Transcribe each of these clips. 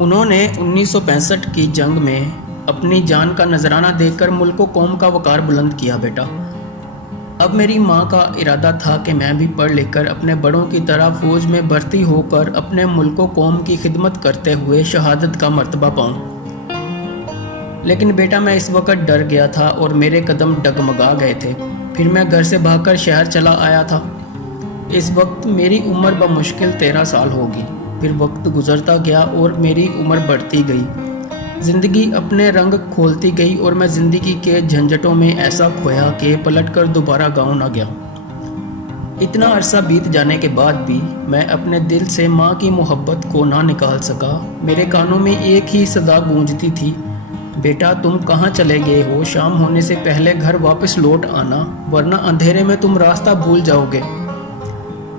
انہوں نے 1965 کی جنگ میں اپنی جان کا نذرانہ دے کر ملک و قوم کا وقار بلند کیا بیٹا۔ اب میری ماں کا ارادہ تھا کہ میں بھی پڑھ لکھ کر اپنے بڑوں کی طرح فوج میں بھرتی ہو کر اپنے ملک و قوم کی خدمت کرتے ہوئے شہادت کا مرتبہ پاؤں، لیکن بیٹا میں اس وقت ڈر گیا تھا اور میرے قدم ڈگمگا گئے تھے۔ پھر میں گھر سے بھاگ کر شہر چلا آیا تھا۔ اس وقت میری عمر بمشکل 13 سال ہوگی۔ پھر وقت گزرتا گیا اور میری عمر بڑھتی گئی، زندگی اپنے رنگ کھولتی گئی اور میں زندگی کے جھنجھٹوں میں ایسا کھویا کہ پلٹ کر دوبارہ گاؤں نہ گیا۔ اتنا عرصہ بیت جانے کے بعد بھی میں اپنے دل سے ماں کی محبت کو نہ نکال سکا۔ میرے کانوں میں ایک ہی صدا گونجتی تھی، بیٹا تم کہاں چلے گئے ہو؟ شام ہونے سے پہلے گھر واپس لوٹ آنا، ورنہ اندھیرے میں تم راستہ بھول جاؤ گے۔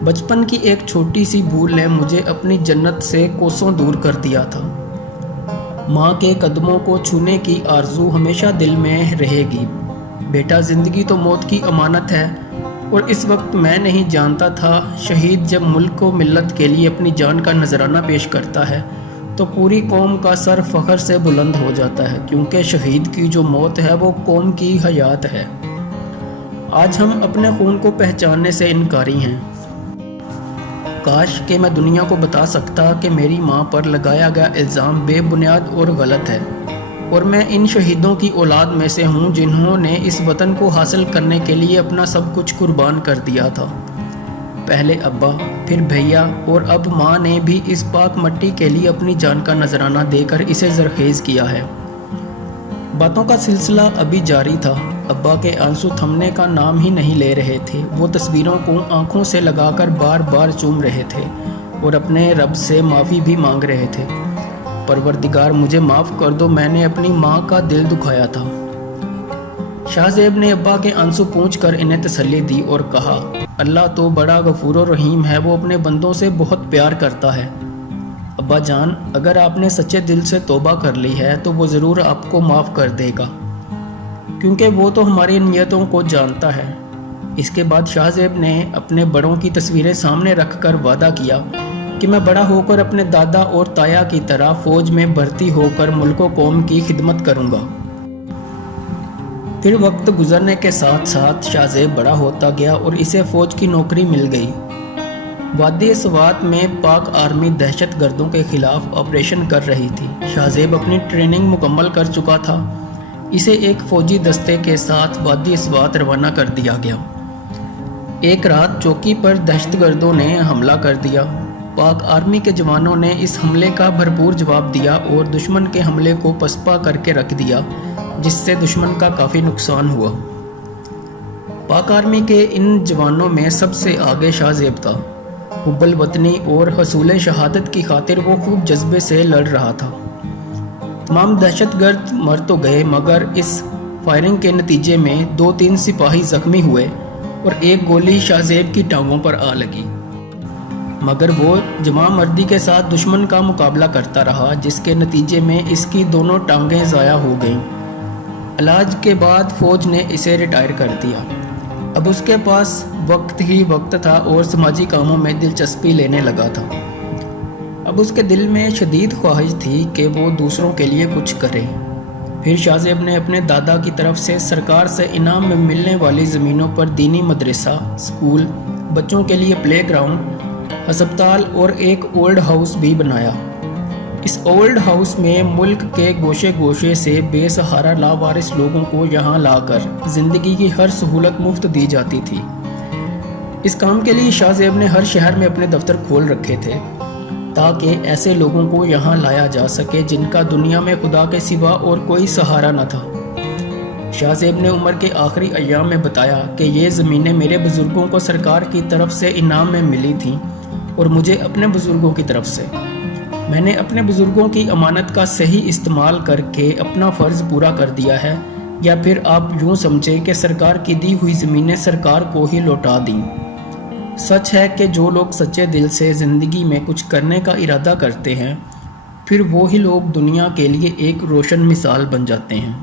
بچپن کی ایک چھوٹی سی بھول نے مجھے اپنی جنت سے کوسوں دور کر دیا تھا۔ ماں کے قدموں کو چھونے کی آرزو ہمیشہ دل میں رہے گی۔ بیٹا زندگی تو موت کی امانت ہے، اور اس وقت میں نہیں جانتا تھا شہید جب ملک و ملت کے لیے اپنی جان کا نذرانہ پیش کرتا ہے تو پوری قوم کا سر فخر سے بلند ہو جاتا ہے، کیونکہ شہید کی جو موت ہے وہ قوم کی حیات ہے۔ آج ہم اپنے خون کو پہچاننے سے انکاری ہیں۔ کاش کہ میں دنیا کو بتا سکتا کہ میری ماں پر لگایا گیا الزام بے بنیاد اور غلط ہے، اور میں ان شہیدوں کی اولاد میں سے ہوں جنہوں نے اس وطن کو حاصل کرنے کے لیے اپنا سب کچھ قربان کر دیا تھا۔ پہلے ابا، پھر بھیا اور اب ماں نے بھی اس پاک مٹی کے لیے اپنی جان کا نذرانہ دے کر اسے زرخیز کیا ہے۔ باتوں کا سلسلہ ابھی جاری تھا۔ ابا کے آنسو تھمنے کا نام ہی نہیں لے رہے تھے۔ وہ تصویروں کو آنکھوں سے لگا کر بار بار چوم رہے تھے اور اپنے رب سے معافی بھی مانگ رہے تھے۔ پروردگار مجھے معاف کر دو، میں نے اپنی ماں کا دل دکھایا تھا۔ شاہ زیب نے ابا کے آنسو پونچھ کر انہیں تسلی دی اور کہا، اللہ تو بڑا غفور و رحیم ہے، وہ اپنے بندوں سے بہت پیار کرتا ہے۔ ابا جان، اگر آپ نے سچے دل سے توبہ کر لی ہے تو وہ ضرور آپ کو معاف کر دے گا، کیونکہ وہ تو ہماری نیتوں کو جانتا ہے۔ اس کے بعد شاہ زیب نے اپنے بڑوں کی تصویریں سامنے رکھ کر وعدہ کیا کہ میں بڑا ہو کر اپنے دادا اور تایا کی طرح فوج میں بھرتی ہو کر ملک و قوم کی خدمت کروں گا۔ پھر وقت گزرنے کے ساتھ ساتھ شاہ زیب بڑا ہوتا گیا اور اسے فوج کی نوکری مل گئی۔ وادی سوات میں پاک آرمی دہشت گردوں کے خلاف آپریشن کر رہی تھی۔ شاہ زیب اپنی ٹریننگ مکمل کر چکا تھا۔ اسے ایک فوجی دستے کے ساتھ وادی سوات روانہ کر دیا گیا۔ ایک رات چوکی پر دہشت گردوں نے حملہ کر دیا۔ پاک آرمی کے جوانوں نے اس حملے کا بھرپور جواب دیا اور دشمن کے حملے کو پسپا کر کے رکھ دیا، جس سے دشمن کا کافی نقصان ہوا۔ پاک آرمی کے ان جوانوں میں سب سے آگے شاہ زیب تھا۔ حب الوطنی اور حصول شہادت کی خاطر وہ خوب جذبے سے لڑ رہا تھا۔ تمام دہشت گرد مر تو گئے، مگر اس فائرنگ کے نتیجے میں 2-3 سپاہی زخمی ہوئے اور ایک گولی شاہ زیب کی ٹانگوں پر آ لگی، مگر وہ جمع مردی کے ساتھ دشمن کا مقابلہ کرتا رہا، جس کے نتیجے میں اس کی دونوں ٹانگیں ضائع ہو گئیں۔ علاج کے بعد فوج نے اسے ریٹائر کر دیا۔ اب اس کے پاس وقت ہی وقت تھا اور سماجی کاموں میں دلچسپی لینے لگا تھا۔ اب اس کے دل میں شدید خواہش تھی کہ وہ دوسروں کے لیے کچھ کرے۔ پھر شاہ زیب نے اپنے دادا کی طرف سے سرکار سے انعام میں ملنے والی زمینوں پر دینی مدرسہ، اسکول، بچوں کے لیے پلے گراؤنڈ، ہسپتال اور ایک اولڈ ہاؤس بھی بنایا۔ اس اولڈ ہاؤس میں ملک کے گوشے گوشے سے بے سہارا لاوارث لوگوں کو یہاں لا کر زندگی کی ہر سہولت مفت دی جاتی تھی۔ اس کام کے لیے شاہ زیب نے ہر شہر میں اپنے دفتر کھول رکھے تھے، تاکہ ایسے لوگوں کو یہاں لایا جا سکے جن کا دنیا میں خدا کے سوا اور کوئی سہارا نہ تھا۔ شاہ زیب نے عمر کے آخری ایام میں بتایا کہ یہ زمینیں میرے بزرگوں کو سرکار کی طرف سے انعام میں ملی تھیں اور مجھے اپنے بزرگوں کی طرف سے۔ میں نے اپنے بزرگوں کی امانت کا صحیح استعمال کر کے اپنا فرض پورا کر دیا ہے، یا پھر آپ یوں سمجھیں کہ سرکار کی دی ہوئی زمینیں سرکار کو ہی لوٹا دیں۔ سچ ہے کہ جو لوگ سچے دل سے زندگی میں کچھ کرنے کا ارادہ کرتے ہیں، پھر وہی لوگ دنیا کے لیے ایک روشن مثال بن جاتے ہیں۔